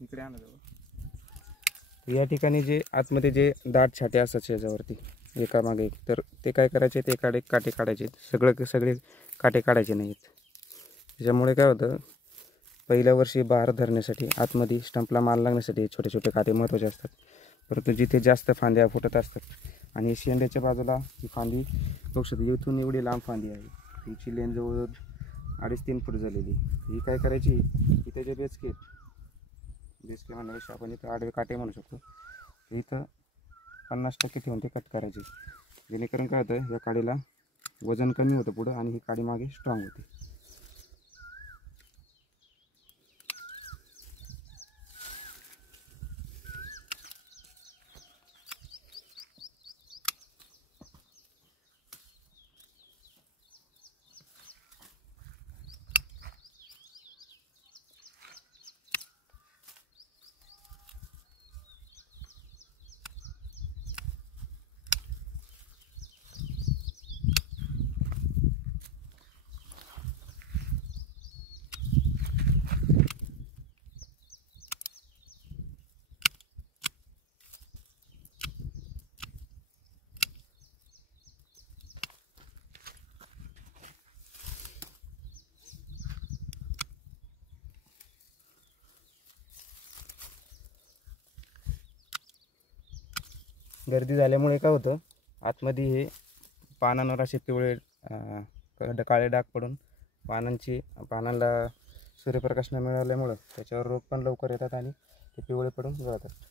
इकडे आणा जवळ। या ठिकाणी जे आतमध्ये जे दाट छाटे असतात शेजावरती एकामागे एक, तर ते काय करायचे, ते काटे काढायचे। सगळे काटे काढायचे नाहीत। त्याच्यामुळे काय होतं, पहिल्या वर्षी बहार धरण्यासाठी आतमध्ये स्टंपला माल लागण्यासाठी छोटे छोटे काटे महत्त्वाचे असतात। परंतु जिथे जास्त फांद्या फुटत असतात आणि शेंड्याच्या बाजूला ही फांदी बघू शकतो, इथून एवढी लांब फांदी आहे, हिची लेन जवळ 2.5-3 फूट झालेली। ही काय करायची, इथे जे बेचके म्हणण्यापेक्षा आपण इथं आडवे काटे म्हणू शकतो, इथं 50% ठेवून ते कट करायचे। जेणेकरून काय होतं, या काडीला वजन कमी होतं पुढं आणि ही काडी मागे स्ट्रॉंग होते। गर्दी झाल्यामुळे काय होतं, आतमध्ये हे पानांवर असे पिवळे काळे डाग पडून पानांना सूर्यप्रकाश न मिळाल्यामुळं त्याच्यावर रोग पण लवकर येतात आणि ते पिवळे पडून गळतात।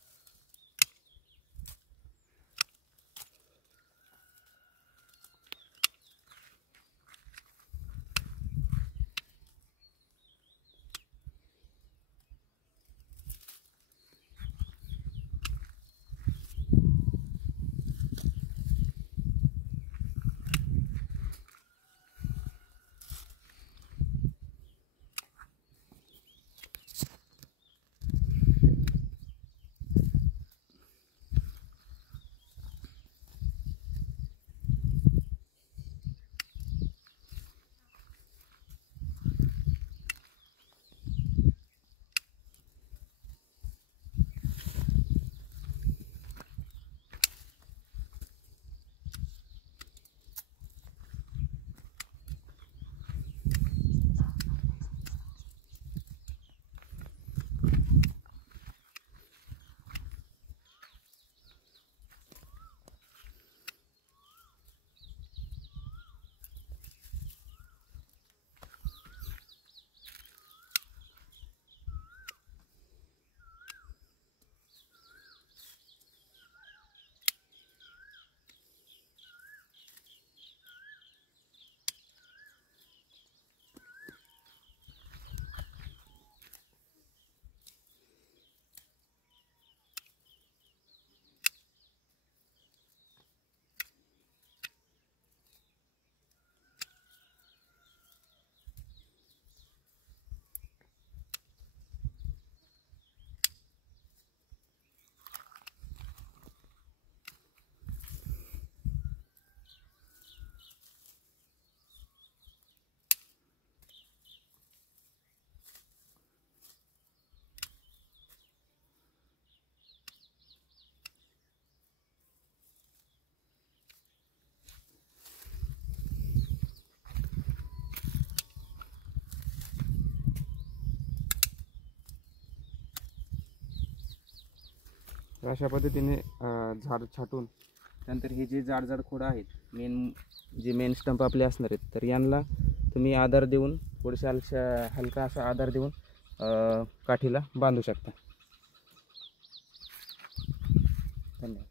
अशा पद्धतीने झाड छाटून त्यानंतर हे जे जाड खोडं आहेत, मेन स्टंप आपले असणार आहेत, तर यांना तुम्ही आधार देऊन थोडीशा हलका असा आधार देऊन काठीला बांधू शकता। धन्यवाद।